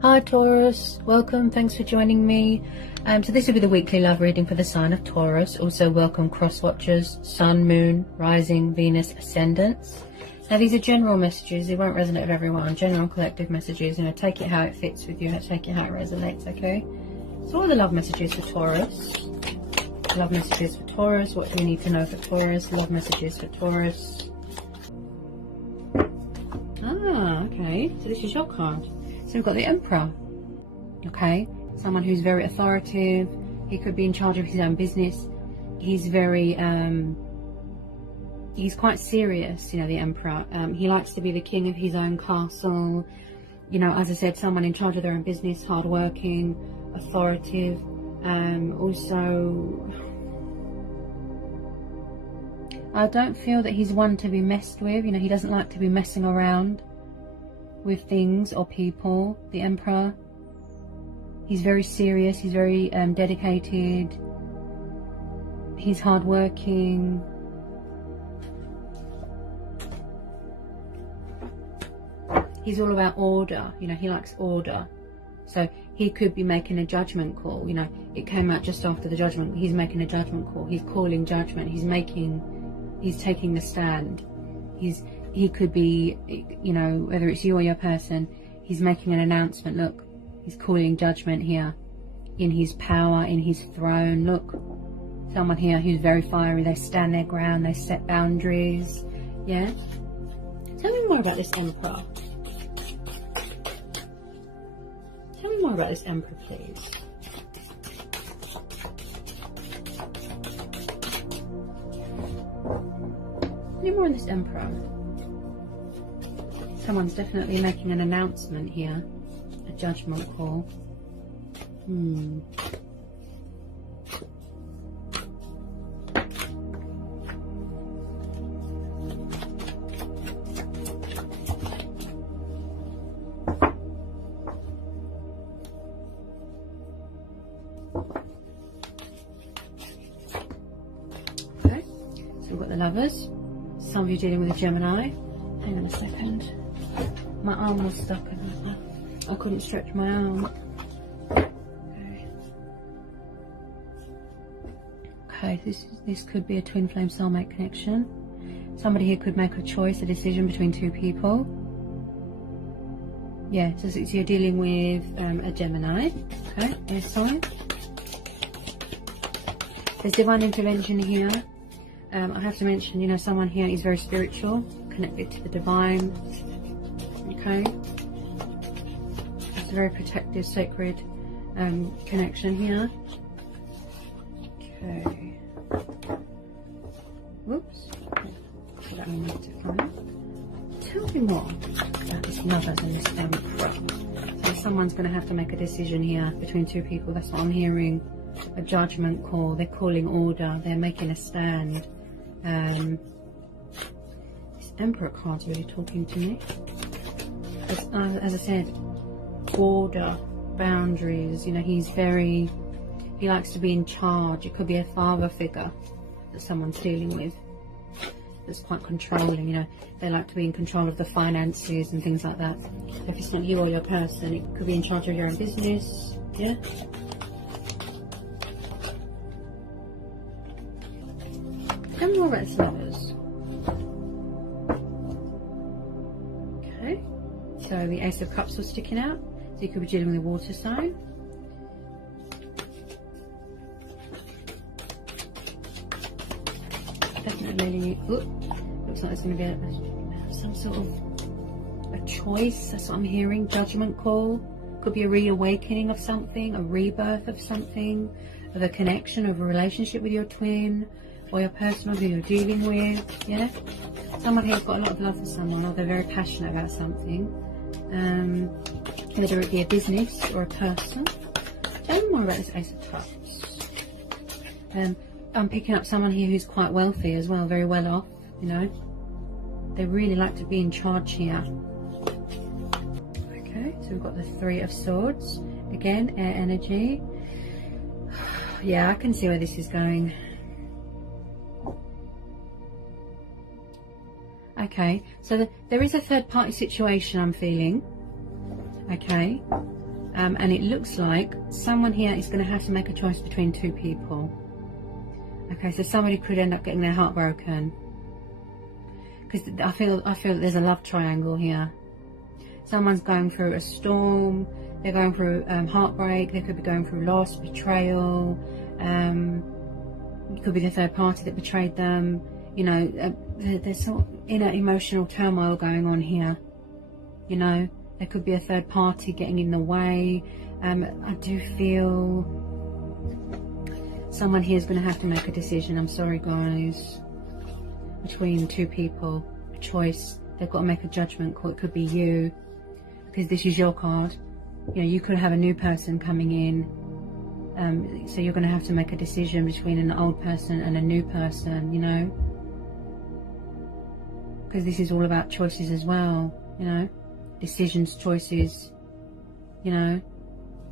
Hi Taurus, welcome, thanks for joining me. So this will be the weekly love reading for the sign of Taurus. Also welcome cross watchers, sun, moon, rising, Venus, ascendants. Now these are general messages, they won't resonate with everyone, general collective messages, take it how it fits with you, take it how it resonates, okay? So all the love messages for Taurus. Love messages for Taurus, what do you need to know for Taurus? Love messages for Taurus. Ah, okay, so this is your card. So we've got the Emperor, okay? Someone who's very authoritative. He could be in charge of his own business. He's very, he's quite serious, the Emperor. He likes to be the king of his own castle. As I said, someone in charge of their own business, hardworking, authoritative. Also, I don't feel that he's one to be messed with. He doesn't like to be messing around with things or people. The Emperor, he's very serious, he's very dedicated, he's hardworking. He's all about order, he likes order. So he could be making a judgment call. It came out just after the judgment. He's making a judgment call, he's calling judgment, he's taking the stand. He could be, whether it's you or your person, he's making an announcement. Look, he's calling judgment here in his power, in his throne. Look, someone here who's very fiery, they stand their ground, they set boundaries. Yeah? Tell me more about this Emperor. Tell me more about this Emperor, please. Any more on this Emperor? Someone's definitely making an announcement here. A judgment call. Okay, so we've got the Lovers. Some of you dealing with a Gemini. Hang on a second. My arm was stuck and I couldn't stretch my arm. Okay, this could be a twin flame soulmate connection. Somebody here could make a choice, a decision between two people. Yeah, so you're dealing with a Gemini. Okay, air sign. There's divine intervention here. I have to mention, someone here is very spiritual, connected to the divine. Okay, it's a very protective, sacred connection here. Okay. Whoops. That one needs to come. Tell me more about this Lovers and this Emperor. So someone's going to have to make a decision here between two people. That's what I'm hearing. A judgment call. They're calling order. They're making a stand. This Emperor card's really talking to me. As I said, order, boundaries. He likes to be in charge. It could be a father figure that someone's dealing with that's quite controlling. They like to be in control of the finances and things like that. If it's not you or your person, it could be in charge of your own business. Yeah. Tell me more about this Lovers. Okay, so the Ace of Cups was sticking out, so you could be dealing with a water sign. Definitely, looks like there's going to be some sort of a choice. That's what I'm hearing. Judgment call. Could be a reawakening of something, a rebirth of something, of a connection, of a relationship with your twin or your person, or who you're dealing with. Yeah, someone here's got a lot of love for someone, or they're very passionate about something. Whether it be a business or a person. Tell me more about this Ace of Cups. I'm picking up someone here who's quite wealthy as well, very well off. They really like to be in charge here. Okay, so we've got the Three of Swords. Again, air energy. Yeah, I can see where this is going. Okay, so there is a third party situation I'm feeling. Okay, and it looks like someone here is going to have to make a choice between two people. Okay, so somebody could end up getting their heart broken, because I feel that there's a love triangle here. Someone's going through a storm, they're going through heartbreak, they could be going through loss, betrayal, it could be the third party that betrayed them. You know, there's sort of inner emotional turmoil going on here. You know, there could be a third party getting in the way. I do feel someone here is going to have to make a decision, I'm sorry guys, between two people, a choice. They've got to make a judgment call. It could be you, because this is your card. You know, you could have a new person coming in. So you're going to have to make a decision between an old person and a new person, you know, because this is all about choices as well, you know, decisions, choices, you know.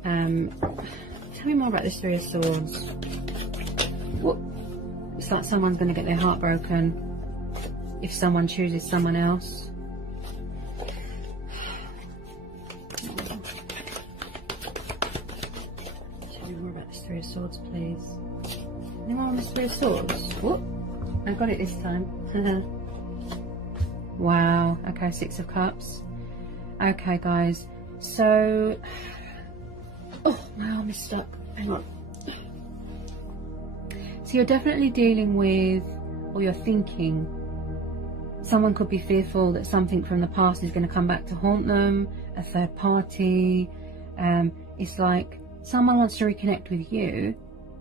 Tell me more about this Three of Swords. What? It's like someone's going to get their heart broken if someone chooses someone else. Three of Swords, please. Anyone on this Three of Swords? Whoop! I got it this time. Wow. Okay, Six of Cups. Okay, guys. So, oh, my arm is stuck. Hang on. So you're definitely dealing with, or you're thinking, someone could be fearful that something from the past is going to come back to haunt them. A third party. It's like someone wants to reconnect with you,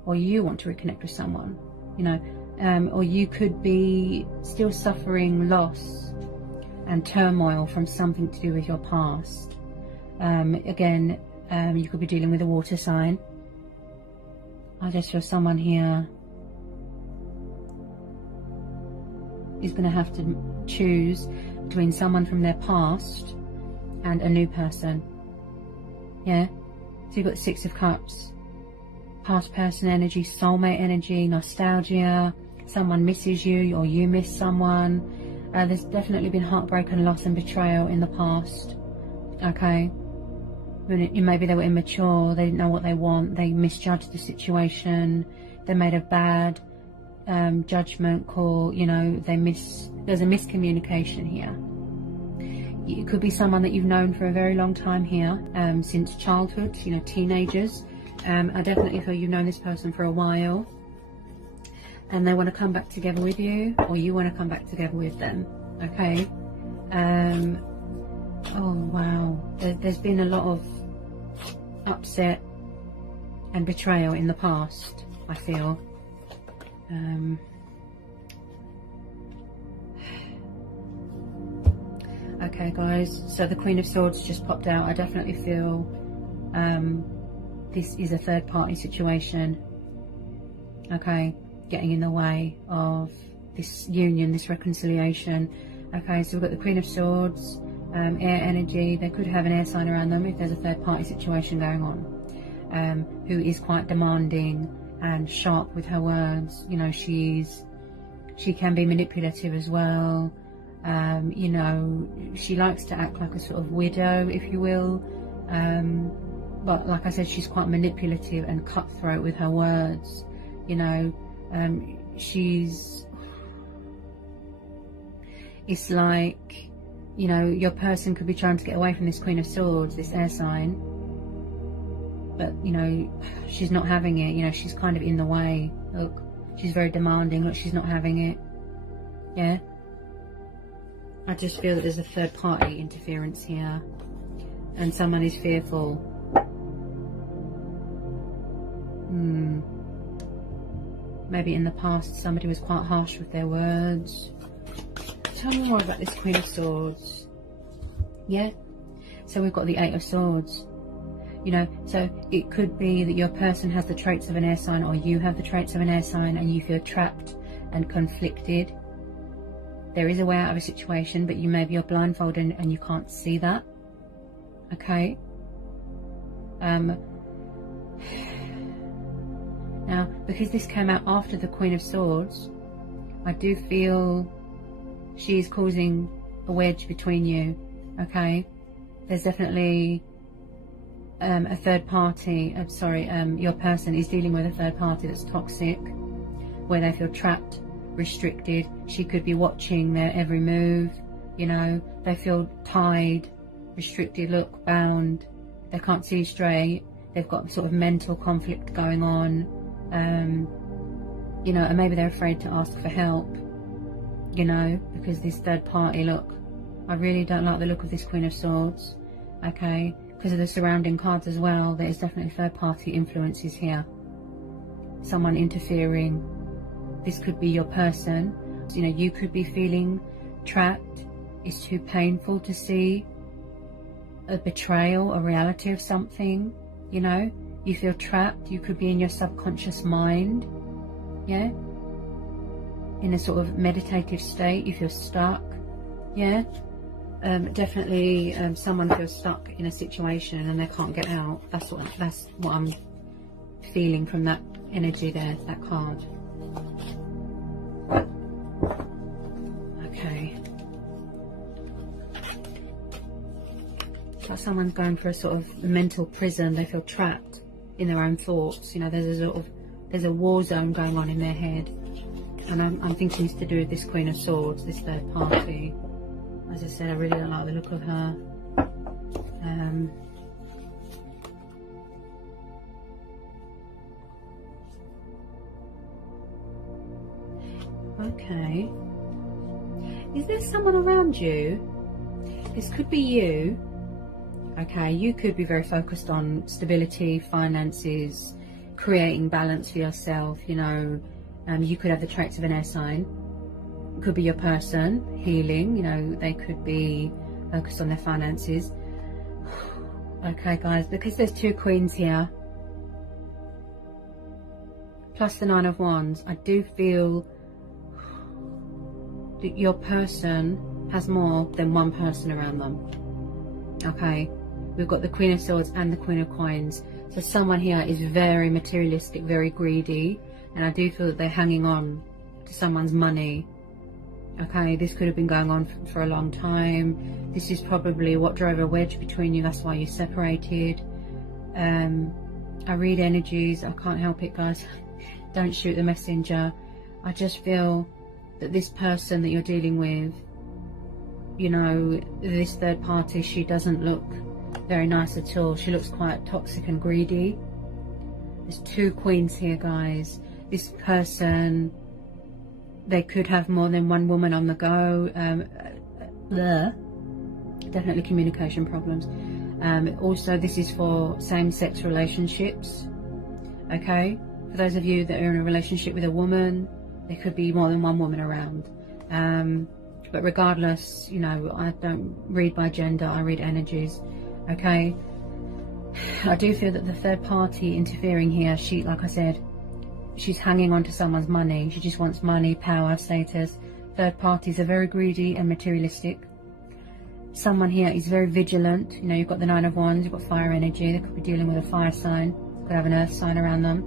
or you want to reconnect with someone, you know, or you could be still suffering loss and turmoil from something to do with your past. Again, you could be dealing with a water sign. I just feel someone here is going to have to choose between someone from their past and a new person. Yeah? So you've got Six of Cups, past person energy, soulmate energy, nostalgia, someone misses you or you miss someone. There's definitely been heartbreak and loss and betrayal in the past. Okay, maybe they were immature, they didn't know what they want, they misjudged the situation, they made a bad judgment call, you know, there's a miscommunication here. It could be someone that you've known for a very long time here, since childhood, you know, teenagers. I definitely feel you've known this person for a while, and they want to come back together with you, or you want to come back together with them. Okay. Oh wow, there's been a lot of upset and betrayal in the past, I feel. Okay guys, so the Queen of Swords just popped out. I definitely feel this is a third party situation, okay, getting in the way of this union, this reconciliation. Okay, so we've got the Queen of Swords, air energy. They could have an air sign around them if there's a third party situation going on, who is quite demanding and sharp with her words. You know, she can be manipulative as well. You know, she likes to act like a sort of widow, if you will, but like I said, she's quite manipulative and cutthroat with her words. You know, it's like, you know, your person could be trying to get away from this Queen of Swords, this air sign, but you know, she's not having it. You know, she's kind of in the way. Look, she's very demanding. Look, she's not having it. Yeah, I just feel that there's a third party interference here, and someone is fearful. Maybe in the past somebody was quite harsh with their words. Tell me more about this Queen of Swords. Yeah, so we've got the Eight of Swords. You know, so it could be that your person has the traits of an air sign, or you have the traits of an air sign, and you feel trapped and conflicted. There is a way out of a situation, but you're blindfolded and you can't see that. Okay. Now, because this came out after the Queen of Swords, I do feel she is causing a wedge between you. Okay. There's definitely a third party, your person is dealing with a third party that's toxic, where they feel trapped, restricted. She could be watching their every move, you know, they feel tied, restricted, look, bound, they can't see straight, they've got sort of mental conflict going on, you know, and maybe they're afraid to ask for help, you know, because this third party, look, I really don't like the look of this Queen of Swords, okay, because of the surrounding cards as well. There's definitely third party influences here, someone interfering. This could be your person, you know, you could be feeling trapped. It's too painful to see a betrayal, a reality of something, you know, you feel trapped. You could be in your subconscious mind, yeah, in a sort of meditative state. You feel stuck, yeah. Definitely someone feels stuck in a situation and they can't get out. That's what I'm feeling from that energy there, that card. Okay. It's like someone's going for a sort of mental prison. They feel trapped in their own thoughts. You know, there's a war zone going on in their head. And I'm thinking it's to do with this Queen of Swords, this third party. As I said, I really don't like the look of her. Okay. Is there someone around you? This could be you. Okay, you could be very focused on stability, finances, creating balance for yourself, you know. You could have the traits of an air sign. Could be your person, healing, you know, they could be focused on their finances. Okay guys, because there's two queens here, plus the Nine of Wands, I do feel that your person has more than one person around them. Okay, we've got the Queen of Swords and the Queen of Coins. So someone here is very materialistic, very greedy, and I do feel that they're hanging on to someone's money. Okay, this could have been going on for a long time. This is probably what drove a wedge between you. That's why you separated. I read energies. I can't help it, guys. Don't shoot the messenger. I just feel that this person that you're dealing with, you know, this third party, she doesn't look very nice at all. She looks quite toxic and greedy. There's two queens here, guys. This person, they could have more than one woman on the go. Definitely communication problems. Also, this is for same-sex relationships. Okay, for those of you that are in a relationship with a woman, there could be more than one woman around. But regardless, you know, I don't read by gender, I read energies. Okay, I do feel that the third party interfering here, she, like I said, she's hanging on to someone's money. She just wants money, power, status. Third parties are very greedy and materialistic. Someone here is very vigilant. You know, you've got the Nine of Wands, you've got fire energy. They could be dealing with a fire sign, could have an earth sign around them.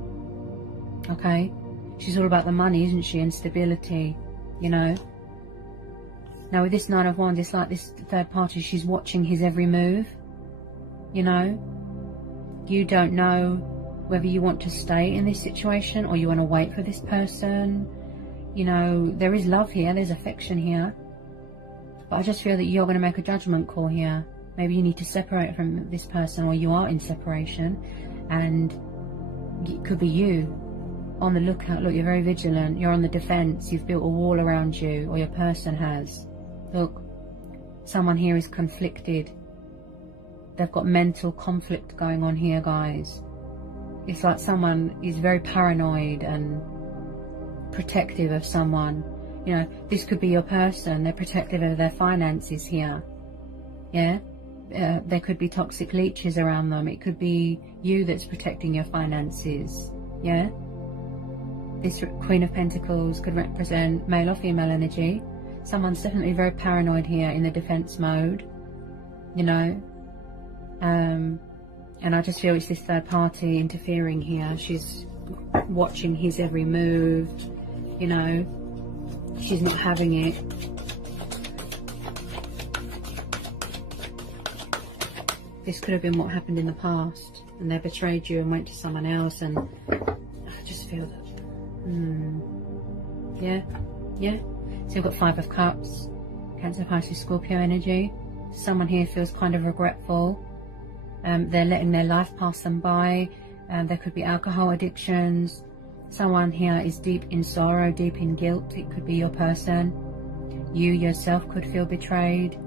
Okay, she's all about the money, isn't she, and stability, you know. Now with this Nine of Wands, it's like this third party, she's watching his every move, you know. You don't know whether you want to stay in this situation or you want to wait for this person. You know, there is love here, there's affection here, but I just feel that you're going to make a judgment call here. Maybe you need to separate from this person, or you are in separation, and it could be you on the lookout. Look, you're very vigilant, you're on the defense, you've built a wall around you, or your person has. Look, someone here is conflicted. They've got mental conflict going on here, guys. It's like someone is very paranoid and protective of someone. You know, this could be your person. They're protective of their finances here. Yeah? There could be toxic leeches around them. It could be you that's protecting your finances. Yeah? This Queen of Pentacles could represent male or female energy. Someone's definitely very paranoid here, in the defense mode. You know? And I just feel it's this third party interfering here. She's watching his every move, you know. She's not having it. this could have been what happened in the past, and they betrayed you and went to someone else, and I just feel that, yeah. So you've got 5 of Cups, Cancer, Pisces, Scorpio energy. Someone here feels kind of regretful. They're letting their life pass them by. There could be alcohol addictions. Someone here is deep in sorrow, deep in guilt. It could be your person. You yourself could feel betrayed.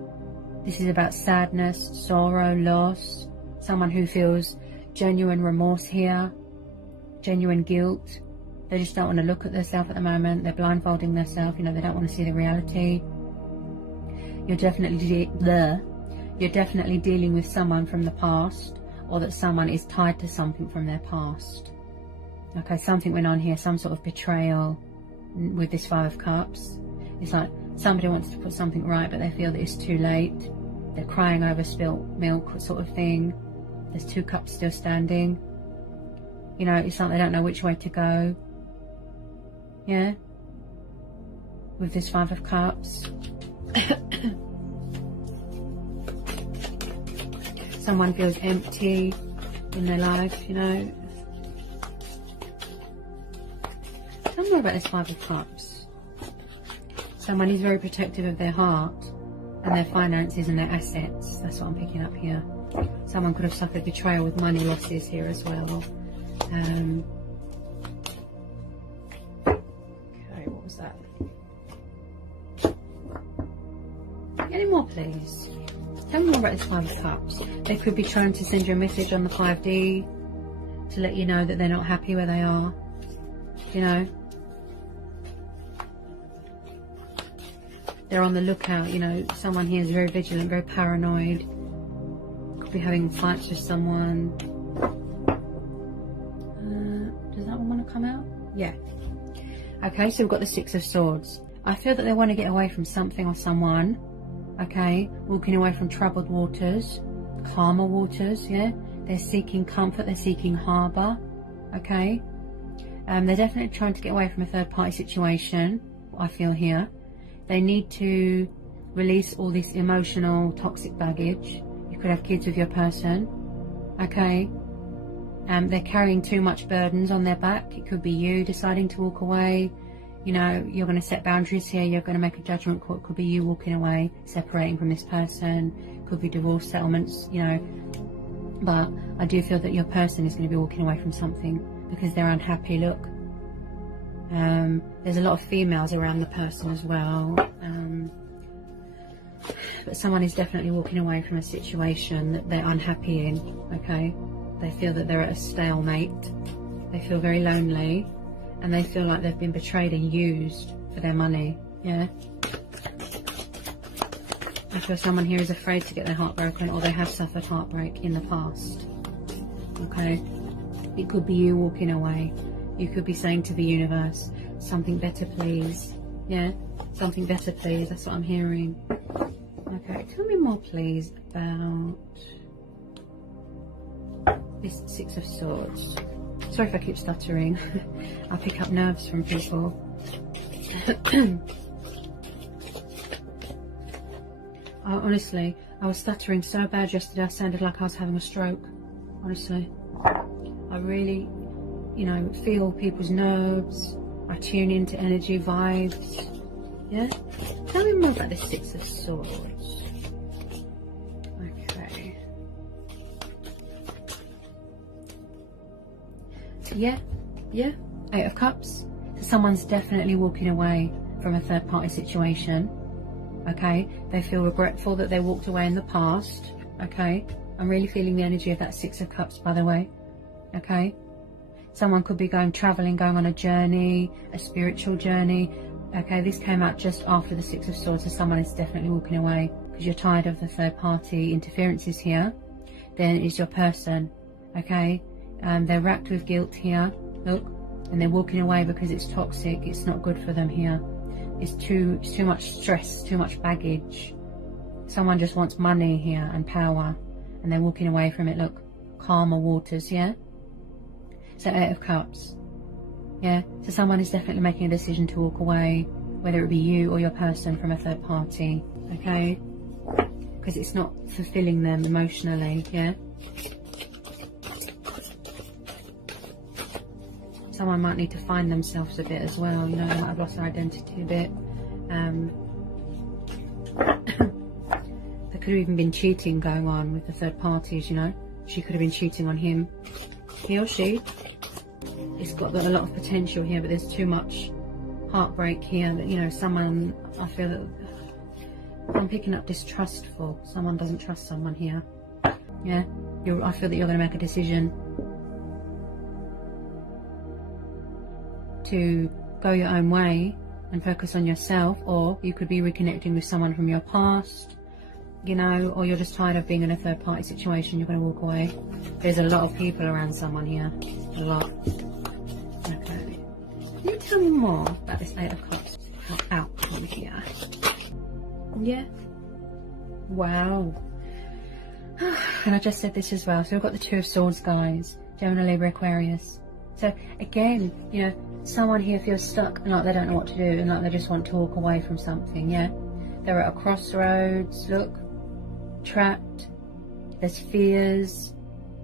This is about sadness, sorrow, loss. Someone who feels genuine remorse here, genuine guilt. They just don't want to look at themselves at the moment. They're blindfolding themselves. You know, they don't want to see the reality. You're definitely dealing with someone from the past, or that someone is tied to something from their past. Okay, something went on here, some sort of betrayal with this 5 of Cups. It's like somebody wants to put something right, but they feel that it's too late. They're crying over spilt milk sort of thing. There's 2 cups still standing. You know, it's like they don't know which way to go. Yeah? With this 5 of Cups. Someone feels empty in their life, you know. Tell me more about this 5 of Cups. Someone is very protective of their heart and their finances and their assets. That's what I'm picking up here. Someone could have suffered betrayal with money losses here as well. Okay, what was that? Any more, please? Tell me more about this 5 of Cups. They could be trying to send you a message on the 5D to let you know that they're not happy where they are. You know? They're on the lookout, you know. Someone here is very vigilant, very paranoid. Could be having fights with someone. Does that one want to come out? Yeah. Okay, so we've got the 6 of Swords. I feel that they want to get away from something or someone. Okay, walking away from troubled waters, calmer waters, yeah. They're seeking comfort, they're seeking harbour, okay. They're definitely trying to get away from a third party situation, I feel here. They need to release all this emotional, toxic baggage. You could have kids with your person, okay. They're carrying too much burdens on their back. It could be you deciding to walk away. You know, you're going to set boundaries here. You're going to make a judgment call. It could be you walking away, separating from this person. It could be divorce settlements, you know. But I do feel that your person is going to be walking away from something because they're unhappy. Look. There's a lot of females around the person as well. But someone is definitely walking away from a situation that they're unhappy in, okay? They feel that they're at a stalemate. They feel very lonely. And they feel like they've been betrayed and used for their money, yeah? I feel someone here is afraid to get their heart broken, or they have suffered heartbreak in the past, okay? It could be you walking away. You could be saying to the universe, something better please, yeah? Something better please, that's what I'm hearing. Okay, tell me more please about this 6 of Swords. Sorry if I keep stuttering. I pick up nerves from people. Honestly, I was stuttering so bad yesterday I sounded like I was having a stroke. Honestly. I really, you know, feel people's nerves. I tune into energy, vibes. Yeah? Tell me more about this 6 of Swords. Okay. Yeah, 8 of Cups. So someone's definitely walking away from a third party situation, okay? They feel regretful that they walked away in the past, okay? I'm really feeling the energy of that 6 of Cups, by the way, okay? Someone could be traveling, going on a journey, a spiritual journey, okay? This came out just after the 6 of Swords, so someone is definitely walking away because you're tired of the third party interferences here. Then it's your person, okay? They're racked with guilt here, look, and they're walking away because it's toxic. It's not good for them here. It's too much stress, too much baggage. Someone just wants money here and power, and they're walking away from it. Look, calmer waters, yeah? So 8 of Cups, yeah? So someone is definitely making a decision to walk away, whether it be you or your person from a third party, okay? because it's not fulfilling them emotionally. Yeah. Someone might need to find themselves a bit as well, you know, they might have lost their identity a bit. There could have even been cheating going on with the third parties, you know. She could have been cheating on him. He or she. It's got a lot of potential here, but there's too much heartbreak here that, you know, someone, I feel that I'm picking up distrustful. Someone doesn't trust someone here. Yeah, I feel that you're going to make a decision to go your own way and focus on yourself, or you could be reconnecting with someone from your past, you know, or you're just tired of being in a third party situation, you're going to walk away. There's a lot of people around someone here, a lot. Okay, can you tell me more about this Eight of Cups outcome here? Yeah, wow. And I just said this as well, so we've got the Two of Swords, guys, Gemini, Libra, Aquarius. So again, you know, someone here feels stuck and like they don't know what to do and like they just want to walk away from something. Yeah, they're at a crossroads, look, trapped, there's fears,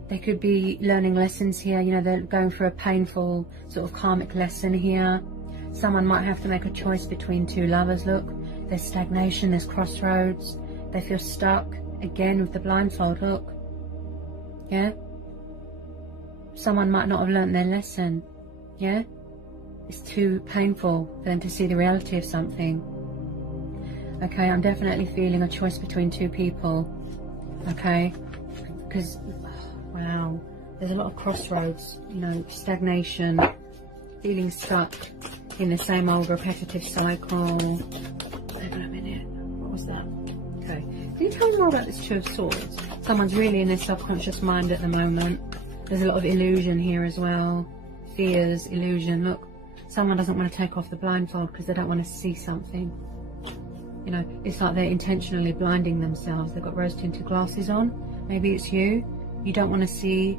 they could be learning lessons here, you know, they're going through a painful sort of karmic lesson here. Someone might have to make a choice between two lovers, look, there's stagnation, there's crossroads, they feel stuck, again with the blindfold, look, yeah. Someone might not have learnt their lesson, yeah? It's too painful for them to see the reality of something. Okay, I'm definitely feeling a choice between two people, okay? Because, wow, there's a lot of crossroads, you know, stagnation, feeling stuck in the same old repetitive cycle. Wait a minute, what was that? Okay, can you tell me more about this Two of Swords? Someone's really in their subconscious mind at the moment. There's a lot of illusion here as well. Fears, illusion. Look, someone doesn't want to take off the blindfold because they don't want to see something. You know, it's like they're intentionally blinding themselves. They've got rose-tinted glasses on. Maybe it's you. You don't want to see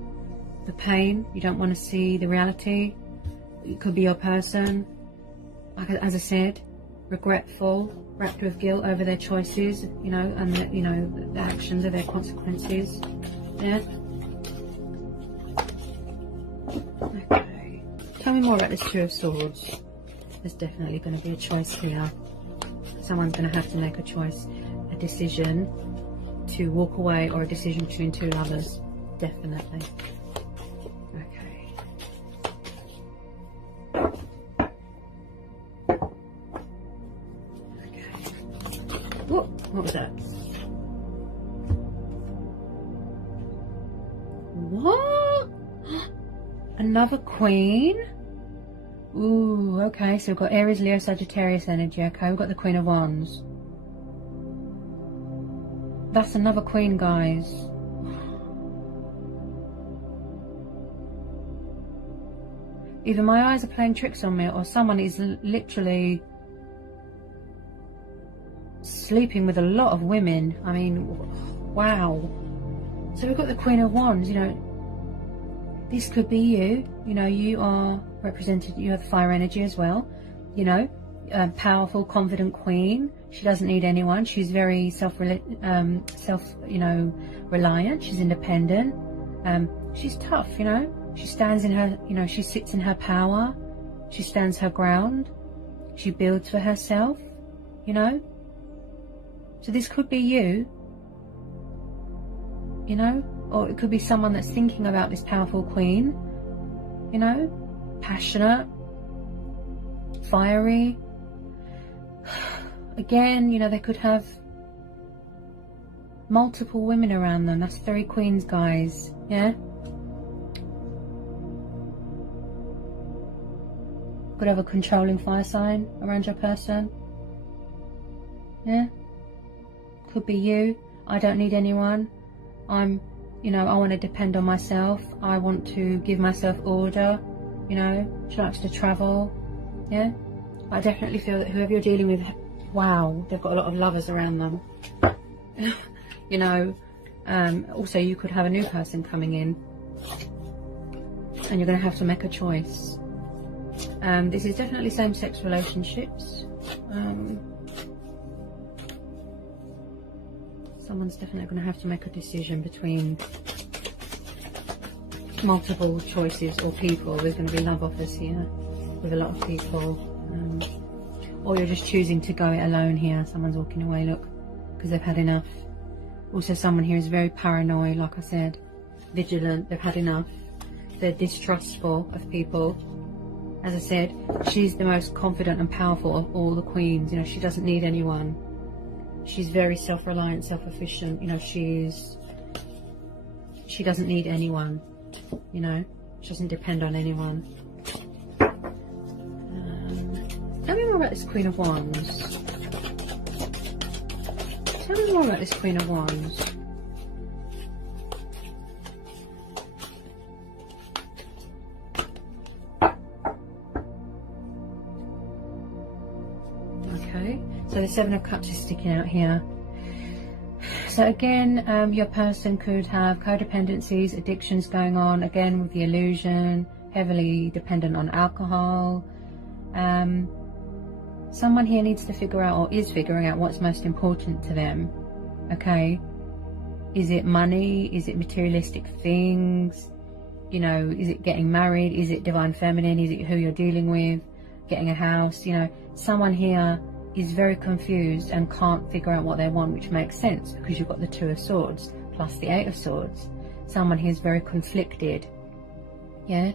the pain. You don't want to see the reality. It could be your person. Like, as I said, regretful, wrapped with guilt over their choices, you know, and the, you know, the actions of their consequences. Yeah. Okay. Tell me more about this Two of Swords. There's definitely going to be a choice here. Someone's going to have to make a choice, a decision to walk away, or a decision between two lovers. Definitely. Okay. Okay. What was that? What? Another Queen? Ooh, okay, so we've got Aries, Leo, Sagittarius energy. Okay, we've got the Queen of Wands. That's another Queen, guys. Either my eyes are playing tricks on me, or someone is literally sleeping with a lot of women. I mean, wow. So we've got the Queen of Wands, you know. This could be you, you know, you are represented, you have fire energy as well, you know, powerful, confident queen. She doesn't need anyone. She's very reliant. She's independent. She's tough, you know. She stands in her, you know, she sits in her power. She stands her ground. She builds for herself, you know. So this could be you, you know. Or it could be someone that's thinking about this powerful queen, you know, passionate, fiery. Again, you know, they could have multiple women around them. That's 3 queens, guys, yeah? Could have a controlling fire sign around your person, yeah? Could be you. I don't need anyone. You know, I want to depend on myself. I want to give myself order. You know, she likes to travel. Yeah, I definitely feel that whoever you're dealing with, wow, they've got a lot of lovers around them. You know, also you could have a new person coming in, and you're going to have to make a choice. This is definitely same-sex relationships. Someone's definitely going to have to make a decision between multiple choices or people. There's going to be love offers here with a lot of people. Or you're just choosing to go it alone here. Someone's walking away, look, because they've had enough. Also, someone here is very paranoid, like I said, vigilant. They've had enough. They're distrustful of people. As I said, she's the most confident and powerful of all the queens. You know, she doesn't need anyone. She's very self-reliant, self-efficient. You know, she doesn't need anyone. You know, she doesn't depend on anyone. Tell me more about this Queen of Wands. Tell me more about this Queen of Wands. Okay, so the Seven of Cups is sticking out here. So again, your person could have codependencies, addictions going on, again with the illusion, heavily dependent on alcohol. Someone here needs to figure out, or is figuring out, what's most important to them. Okay, is it money? Is it materialistic things? You know, is it getting married? Is it divine feminine? Is it who you're dealing with? Getting a house? You know, someone here is very confused and can't figure out what they want, which makes sense because you've got the Two of Swords plus the Eight of Swords. Someone here is very conflicted. Yeah,